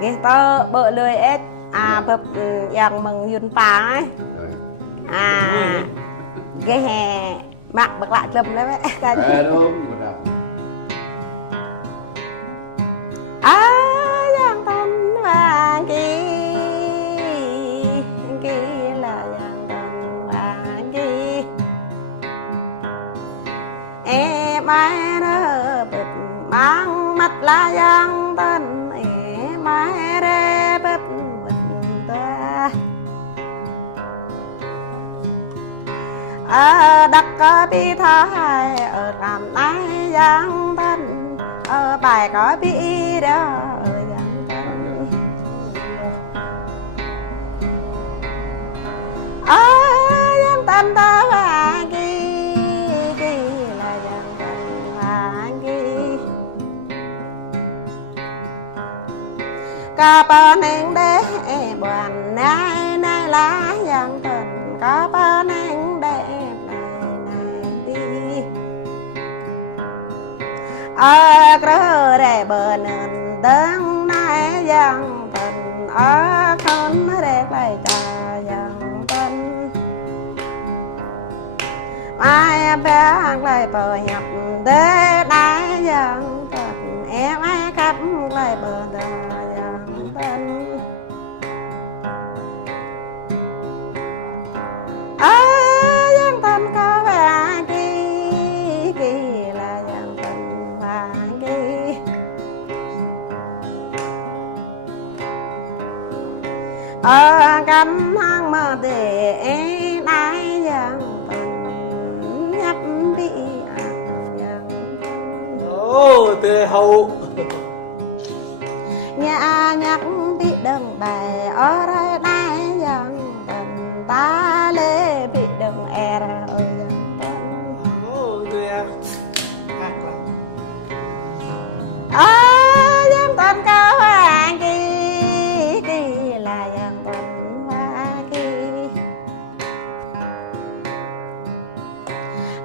cái tơ bợ lười ếch bập yang mừng yun pa ấy cái hè mặc bạc lại lầm đấy vậy đúng yang tan vàng kia là yang tan vàng kia em ai đó bật mang mắt là yang tan em ai đó bật ta đặc có bi thái ở làm nay yang tan bài có bi đó yang tan yang tan ta vàng kia là yang tan vàng kia cả bên anh để buồn nay nay lá yang tan cả bên anh để để bờ nền đơn nay yang tình con để lại trà yang tình mai bé lại bờ nhập để nay yang tình em ai cắt lại bờ trà yang tình yang tình có vẻ kỳ là yang tình và kỳ cánh hang mơ để em ai yang tình nhấp bị yang từ hậu nhà nhắc bị đừng bài ở đây đây yang tình ta lê bị đừng er ở yang yang tình cao hoàng kỳ là yang tình hoa kỳ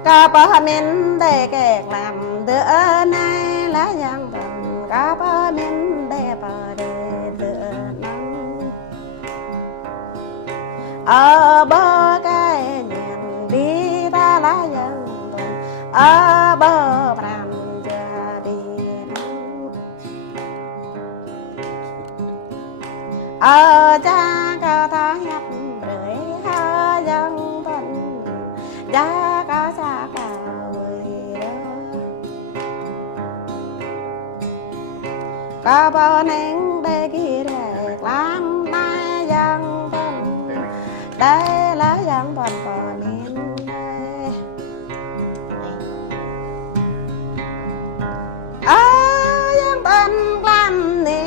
có bờ mình để kẹt làm đứa này là yang tình có bờ mình để bờ để đứa năm ở bờ cái nhìn đi ta là yang tình ở bờ làm giờ đi cha có thó nhấp rưỡi ha dân tình cha có xa cài đó có bờ nén để kia để làm mai dân tình đây là dân tình bờ miền dân tình làm nè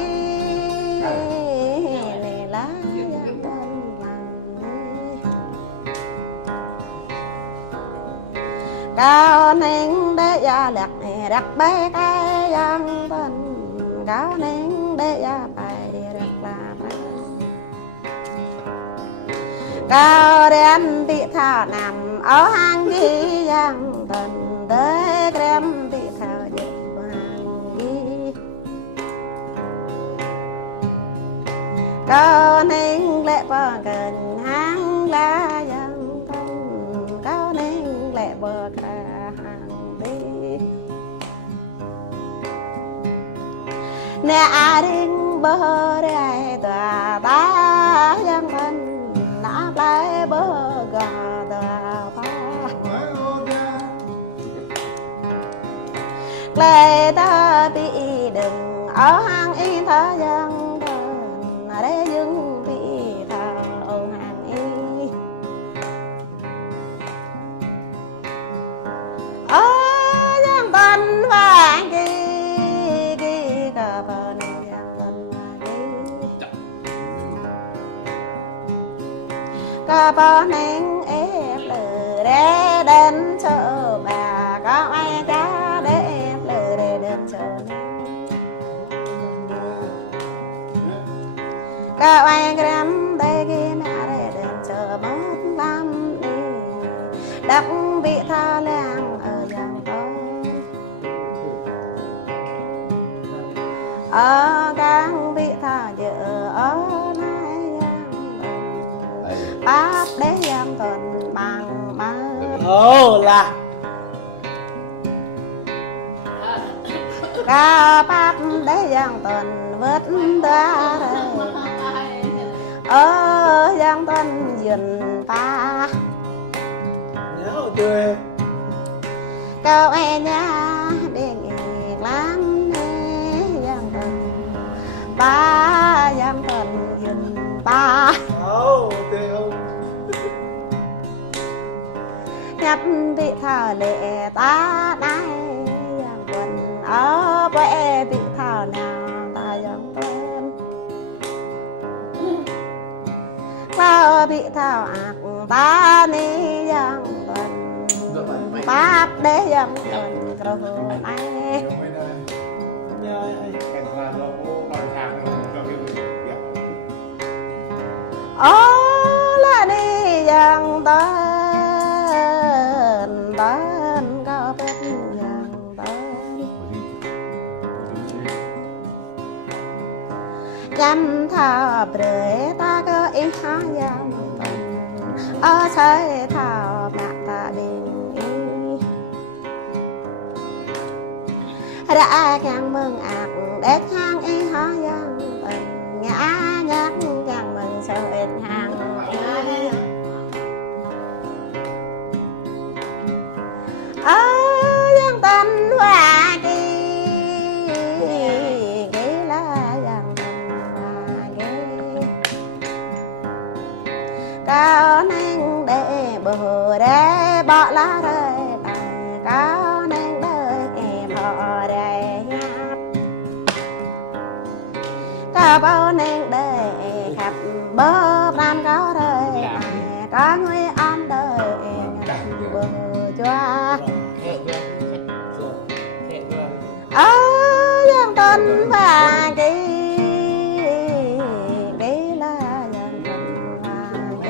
cao nén để gia lạc đặt bé cái dân tình cao nén để gia bài đặt là cao đen bị thảo nằm ở hang ghi dân tình tới đen bị thảo dịch hang ghi cao nén lệ bờ gần hang lá dân tình cao nén lệ bờ hàng đi nè đinh bờ đây tòa ba dân tình nã lại bờ gà tòa ba lệ ta bị đừng ở hang in thơ dân tình để dừng bị thờ ở hàng y dân tình vàng kỳ cả bờ này dân tình vàng kỳ cả bờ nén ép lửa để đến chợ bà có ai cá để ép lửa để đến chợ cả ai gram để kia mẹ để đến chợ bớt lắm đi đặc bị tha làng ở giang to ở gang bị thả dở ở nay bác để giang tuần bằng mơ Ồ là ca bác để giang tuần vớt ra ở giang tuần dần ta nhớ tươi cao e nha để nghề lắm giang tuần ba giang tuần dần ba Ồ tươi không nhập bị thảo lệ ta nay giang tuần ở quê bị thảo nào ta giang tuần lao bị thảo ạc ta ni giang tuần bác để giang tuần cầu nay ô là đi giang tuần tuần cao biết giang tuần chăm thảo bưởi ta có ý hóa giang tuần ở xây thảo mẹ ta bình ý đã càng mừng ạc để hàng ý hóa giang tuần ngã nhắc càng mừng sâu ít hàng ý ở giang tuần hoa kỳ kỹ là giang tuần hoa kỳ cao nên để bờ để bỏ lá rơi bài cao nên đợi em họ đây cao bao nên để khắp bờ nam có rơi bài có người ăn đời em bờ choa ở giang tuần và kỳ kỹ là giang tuần và kỳ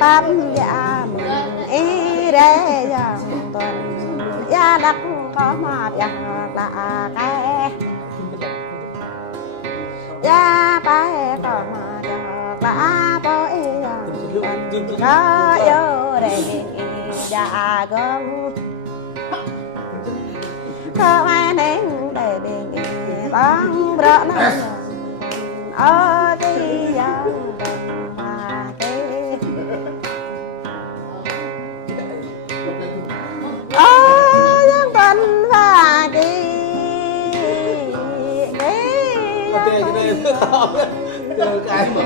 tâm dạ mừng ý để giang tuần gia đắc có mà giang là cái gia bài có mà giang là bối giang tuần có yêu để dạ gông không ai nên để bình yên bóng rõ nó ở đi giang tuần mà cái ở giang tuần và cái Ok cái này rất tao Chờ cái mở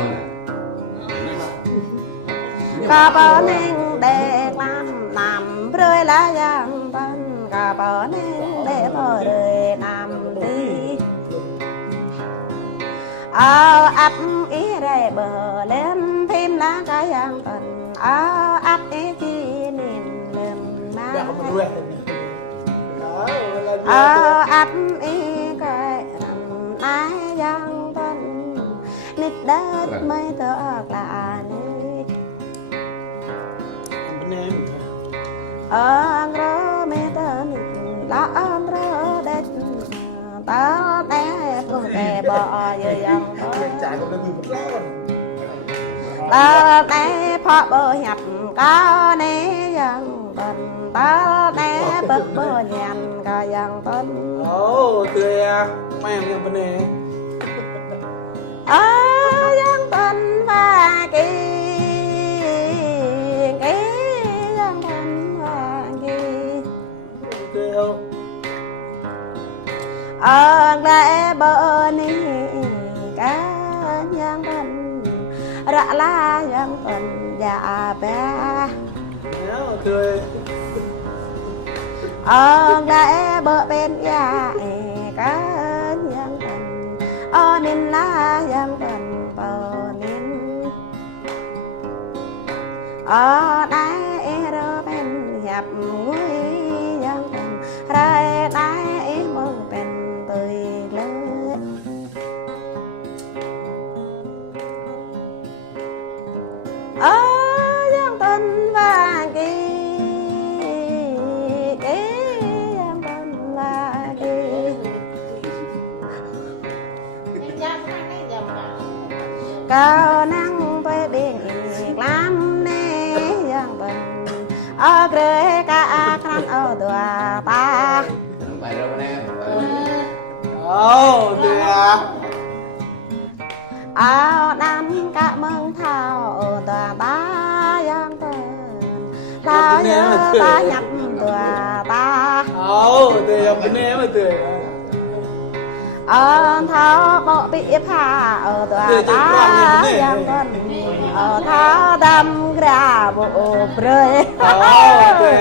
có bó nên để làm rơi lá giang tuần có bó nên để bó rơi làm đi ấp ý để bờ lên phim lá cái giang tuần ấp ý chi niềm lầm Dạ không má đuôi Đó ấp ý cái làm ai giang tuần nít đất mấy tớ là nít Bên em rô mê tơ nít là rô đất tớ té cùng kè bò dư dòng Chạy con nó gửi một lon tớ té phó bơ nhập có né dân tuần tớ té bức bơ nhàn cả dân tuần Ồ tươi à Mày em bên này ở dân tuần và kỳ dân tuần và kỳ Tươi không ở lại bờ ni cả dân tuần ra la dân tuần dạ bé Nhớ tươi ở lại bờ bên nhà cả dân tuần ở nên la dân tuần bờ nên ở đây rồi bên nhập nguy dân tuần rồi đây mừng bên tươi lớn ở dân tuần và kỳ dân cao năng với bên làm nè giang bần ở dưới cả khăn ở đùa ta Bài đâu nè. Ồ, tuyệt. áo đắm cả mừng thao ở đùa ta giang bần thao nhớ ta nhập đùa ta Ồ, tuyệt, cái nè mà tuyệt. ở thao bộ bị phá ở đùa ta giang bần ở thao đâm ra bộ rơi Ồ, tuyệt.